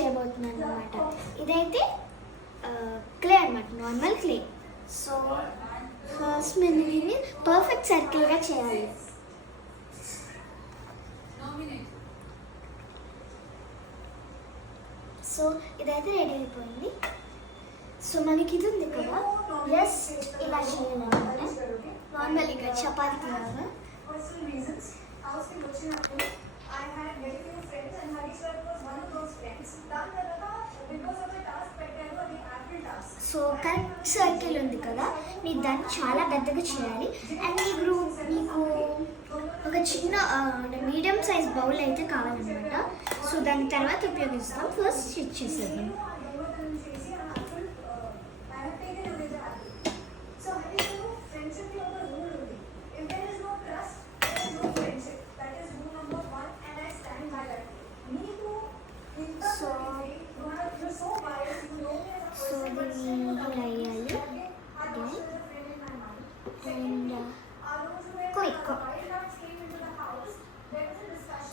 చేయబోతున్నాను అనమాట. ఇదైతే క్లే అనమాట, నార్మల్ క్లే. సో ఫస్ట్ మేము దీన్ని పర్ఫెక్ట్ సర్కిల్గా చేయాలి. సో ఇదైతే రెడీ అయిపోయింది. సో మనకి ఇది ఉంది కదా, జస్ట్ ఇలా చేయాలన్నమాట, నార్మల్ ఇక చపాతీ లాగా. సో కరెక్ట్ సర్కిల్ ఉంది కదా, మీరు దాన్ని చాలా పెద్దగా చేయాలి. అండ్ మీకు ఒక చిన్న మీడియం సైజ్ బౌల్ అయితే కావాలన్నమాట. సో దాని తర్వాత ఉపయోగిస్తాం. ఫస్ట్ స్టిచ్ చేసేద్దాం.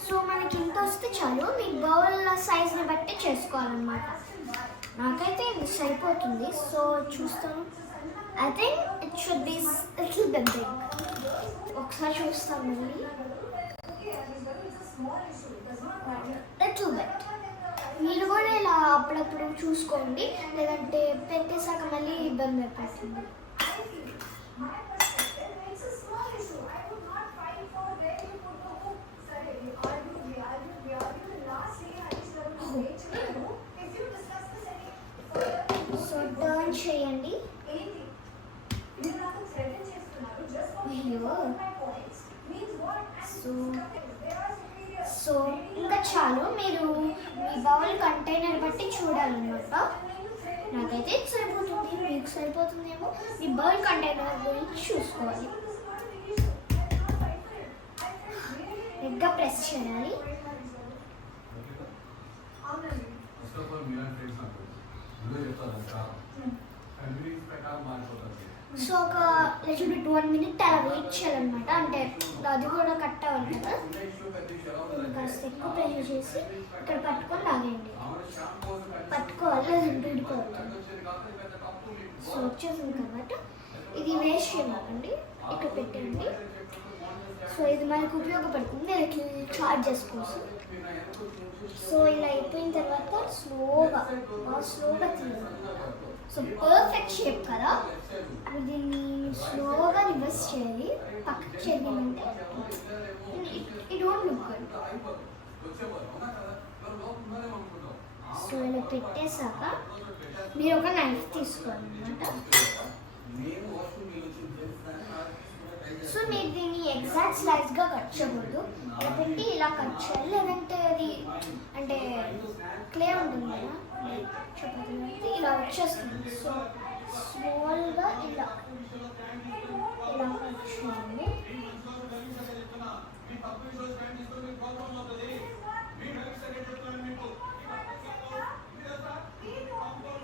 సో మనకి ఇంత వస్తే చాలు, మీ బౌల్ సైజ్ని బట్టి చేసుకోవాలన్నమాట. నాకైతే ఇది సరిపోతుంది. సో చూస్తాను, I think it should be little big. ఒకసారి చూస్తాం మళ్ళీ. Little bit. మీరు కూడా ఇలా అప్పుడప్పుడు చూసుకోండి, లేదంటే పెట్టేశాక మళ్ళీ ఇబ్బంది అయిపోతుంది. సో టర్న్ చేయండి. సో ఇంకా చాలు, మీరు మీ బౌల్ కంటైనర్ బట్టి చూడాలన్నమాట. నాకైతే సరిపోతుంది, మీకు సరిపోతుందేమో. మీ బౌల్ కంటైనర్ గురించి చూసుకోవాలి. ఇంకా ప్రెస్ చేయాలి. సో ఒక లిటిల్ బిట్ 1 minute అలా వెయిట్ చేయాలన్నమాట. అంటే అది కూడా కట్ అవ్వాలి కదా. కాస్త ఎక్కువ ప్రెషర్ చేసి ఇక్కడ పట్టుకొని లాగేయండి. పట్టుకోవాలి, లేదంటే విడిపోతుంది. సో వచ్చేసింది కాబట్టి ఇది వేస్ట్ చేయమాకండి, ఇక్కడ పెట్టండి. సో ఇది మనకు ఉపయోగపడుతుంది చార్జెస్ కోసం. సో ఇలా అయిపోయిన తర్వాత స్లోగా తీయాలి. సో పర్ఫెక్ట్ షేప్ కదా, దీన్ని స్లోగా రివర్స్ చేయాలి. పక్కకి చేయాలంటే it don't look good. So ఇలా పెట్టేశాక మీరు ఒక నైఫ్ తీసుకోవాలన్నమాట. సో మీరు దీన్ని ఎగ్జాక్ట్ స్లైస్గా కట్ చేయకూడదు, ఇలా పెట్టి ఇలా కట్ చేయాలి. లేదంటే అది అంటే క్లే ఉంటుంది కదా, చపాతీ ఇలా వచ్చేస్తుంది. సో స్మాల్గా ఇలా కట్ చేయండి.